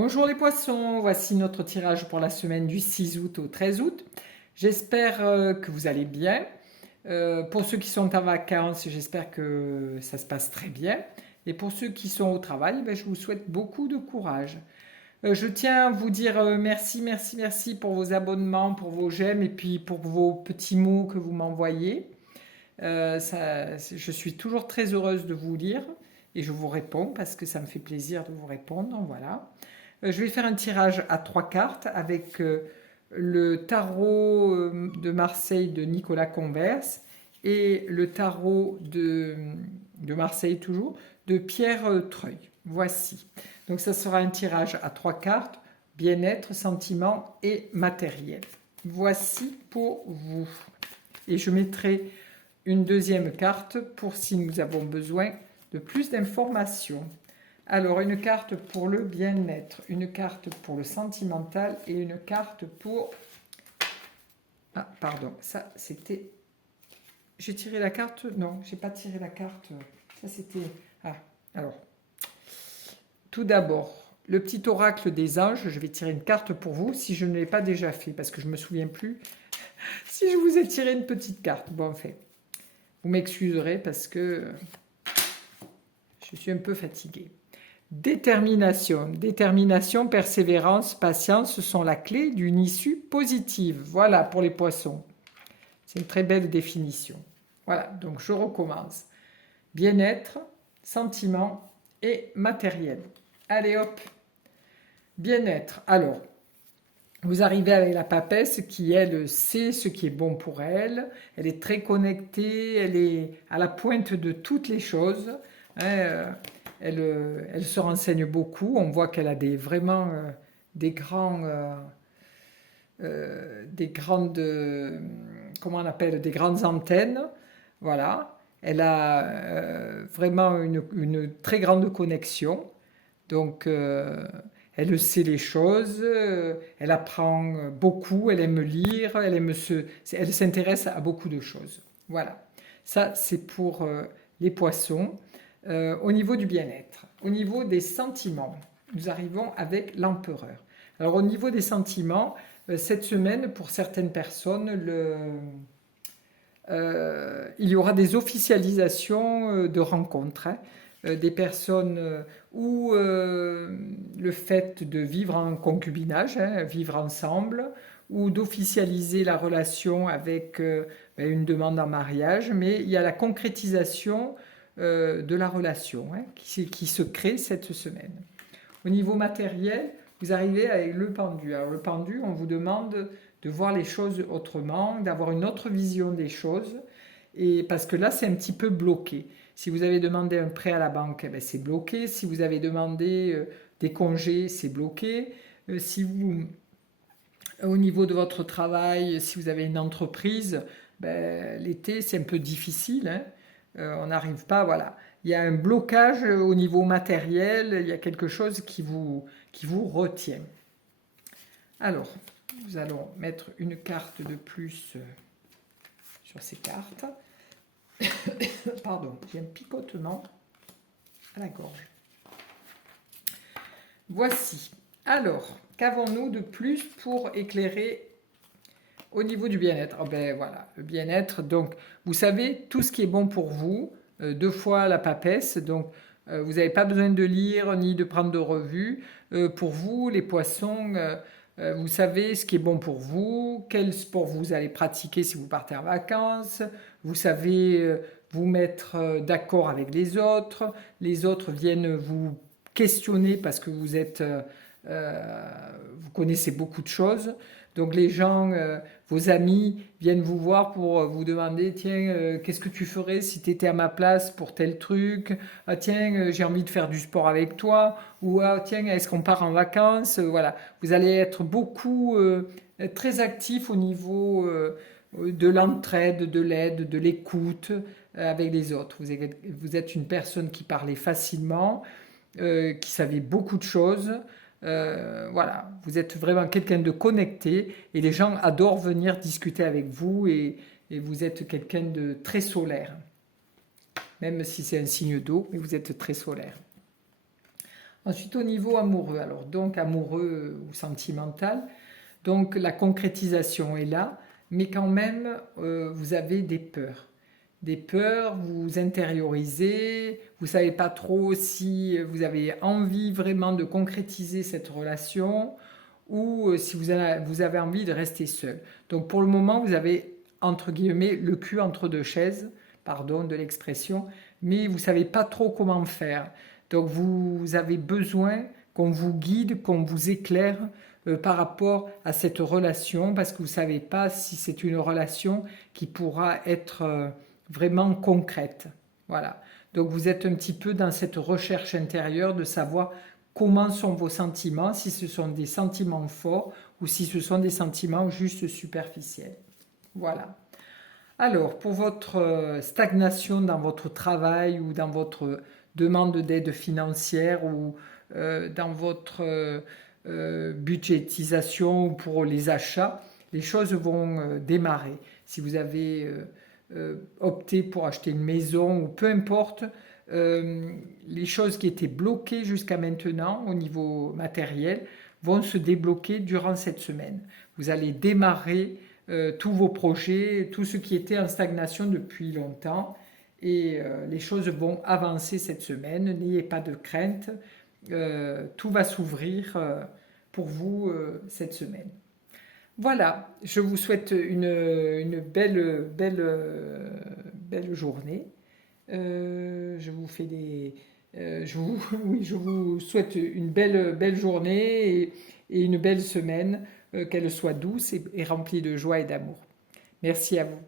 Bonjour les poissons, voici notre tirage pour la semaine du 6 août au 13 août. J'espère que vous allez bien. Pour ceux qui sont en vacances, j'espère que ça se passe très bien. Et pour ceux qui sont au travail, je vous souhaite beaucoup de courage. Je tiens à vous dire merci, merci, merci pour vos abonnements, pour vos j'aime et puis pour vos petits mots que vous m'envoyez. Je suis toujours très heureuse de vous lire et je vous réponds parce que ça me fait plaisir de vous répondre. Voilà. Je vais faire un tirage à 3 cartes avec le tarot de Marseille de Nicolas Converse et le tarot de Marseille toujours de Pierre Treuil. Voici. Donc ça sera un tirage à 3 cartes, bien-être, sentiment et matériel. Voici pour vous. Et je mettrai une deuxième carte pour si nous avons besoin de plus d'informations. Alors, une carte pour le bien-être, une carte pour le sentimental et une carte pour... Ah, pardon, ça c'était... J'ai tiré la carte? Non, j'ai pas tiré la carte. Ça c'était... Ah, alors. Tout d'abord, le petit oracle des anges, je vais tirer une carte pour vous si je ne l'ai pas déjà fait, parce que je ne me souviens plus si je vous ai tiré une petite carte. Bon, en fait, vous m'excuserez parce que je suis un peu fatiguée. Détermination. Détermination, persévérance, patience sont la clé d'une issue positive. Voilà pour les poissons. C'est une très belle définition. Voilà, donc je recommence. Bien-être, sentiment et matériel. Allez hop. Bien-être. Alors, vous arrivez avec la papesse qui, elle, sait ce qui est bon pour elle. Elle est très connectée, elle est à la pointe de toutes les choses. Elle se renseigne beaucoup. On voit qu'elle a vraiment des grandes, comment on appelle, des grandes antennes. Voilà. Elle a vraiment une très grande connexion. Donc, elle sait les choses, elle apprend beaucoup, elle aime lire, elle s'intéresse à beaucoup de choses. Voilà. Ça, c'est pour les poissons. Au niveau du bien-être, au niveau des sentiments, nous arrivons avec l'empereur. Alors, au niveau des sentiments, cette semaine, pour certaines personnes, il y aura des officialisations de rencontres, hein, des personnes où le fait de vivre en concubinage, hein, vivre ensemble, ou d'officialiser la relation avec une demande en mariage, mais il y a la concrétisation de la relation hein, qui se crée cette semaine. Au niveau matériel, vous arrivez avec le pendu. Alors le pendu, on vous demande de voir les choses autrement, d'avoir une autre vision des choses, et parce que là, c'est un petit peu bloqué. Si vous avez demandé un prêt à la banque, eh ben, c'est bloqué. Si vous avez demandé des congés, c'est bloqué. Si vous, au niveau de votre travail, si vous avez une entreprise, ben, l'été, c'est un peu difficile. Hein. On n'arrive pas, voilà. Il y a un blocage au niveau matériel, il y a quelque chose qui vous retient. Alors, nous allons mettre une carte de plus sur ces cartes. Pardon, j'ai un picotement à la gorge. Voici. Alors, qu'avons-nous de plus pour éclairer au niveau du bien-être? Oh ben voilà, le bien-être. Donc, vous savez tout ce qui est bon pour vous. 2 fois la papesse. Donc, vous n'avez pas besoin de lire ni de prendre de revues. Pour vous, les poissons, vous savez ce qui est bon pour vous, quel sport vous allez pratiquer si vous partez en vacances. Vous savez vous mettre d'accord avec les autres viennent vous questionner parce que vous connaissez beaucoup de choses. Donc les gens, vos amis viennent vous voir pour vous demander, tiens, qu'est-ce que tu ferais si tu étais à ma place pour tel truc? Ah, tiens, j'ai envie de faire du sport avec toi. Ou ah, tiens, est-ce qu'on part en vacances? Voilà, vous allez être très actif au niveau de l'entraide, de l'aide, de l'écoute avec les autres. Vous êtes une personne qui parlait facilement, qui savait beaucoup de choses. Voilà, vous êtes vraiment quelqu'un de connecté et les gens adorent venir discuter avec vous et vous êtes quelqu'un de très solaire. Même si c'est un signe d'eau, mais vous êtes très solaire. Ensuite, au niveau amoureux, alors donc amoureux ou sentimental, donc la concrétisation est là, mais quand même, vous avez des peurs. Des peurs, vous intériorisez, vous ne savez pas trop si vous avez envie vraiment de concrétiser cette relation ou si vous avez envie de rester seul. Donc pour le moment, vous avez, entre guillemets, le cul entre deux chaises, pardon de l'expression, mais vous ne savez pas trop comment faire. Donc vous avez besoin qu'on vous guide, qu'on vous éclaire par rapport à cette relation, parce que vous ne savez pas si c'est une relation qui pourra être vraiment concrète. Voilà. Donc vous êtes un petit peu dans cette recherche intérieure de savoir comment sont vos sentiments, si ce sont des sentiments forts ou si ce sont des sentiments juste superficiels. Voilà. Alors, pour votre stagnation dans votre travail ou dans votre demande d'aide financière ou dans votre budgétisation ou pour les achats, les choses vont démarrer. Si vous avez opté pour acheter une maison ou peu importe, les choses qui étaient bloquées jusqu'à maintenant au niveau matériel vont se débloquer durant cette semaine. Vous allez démarrer tous vos projets, tout ce qui était en stagnation depuis longtemps et les choses vont avancer cette semaine. N'ayez pas de crainte, tout va s'ouvrir pour vous cette semaine. Voilà, je vous souhaite une belle journée. Je vous fais des, oui, je vous souhaite une belle journée et une belle semaine, qu'elle soit douce et remplie de joie et d'amour. Merci à vous.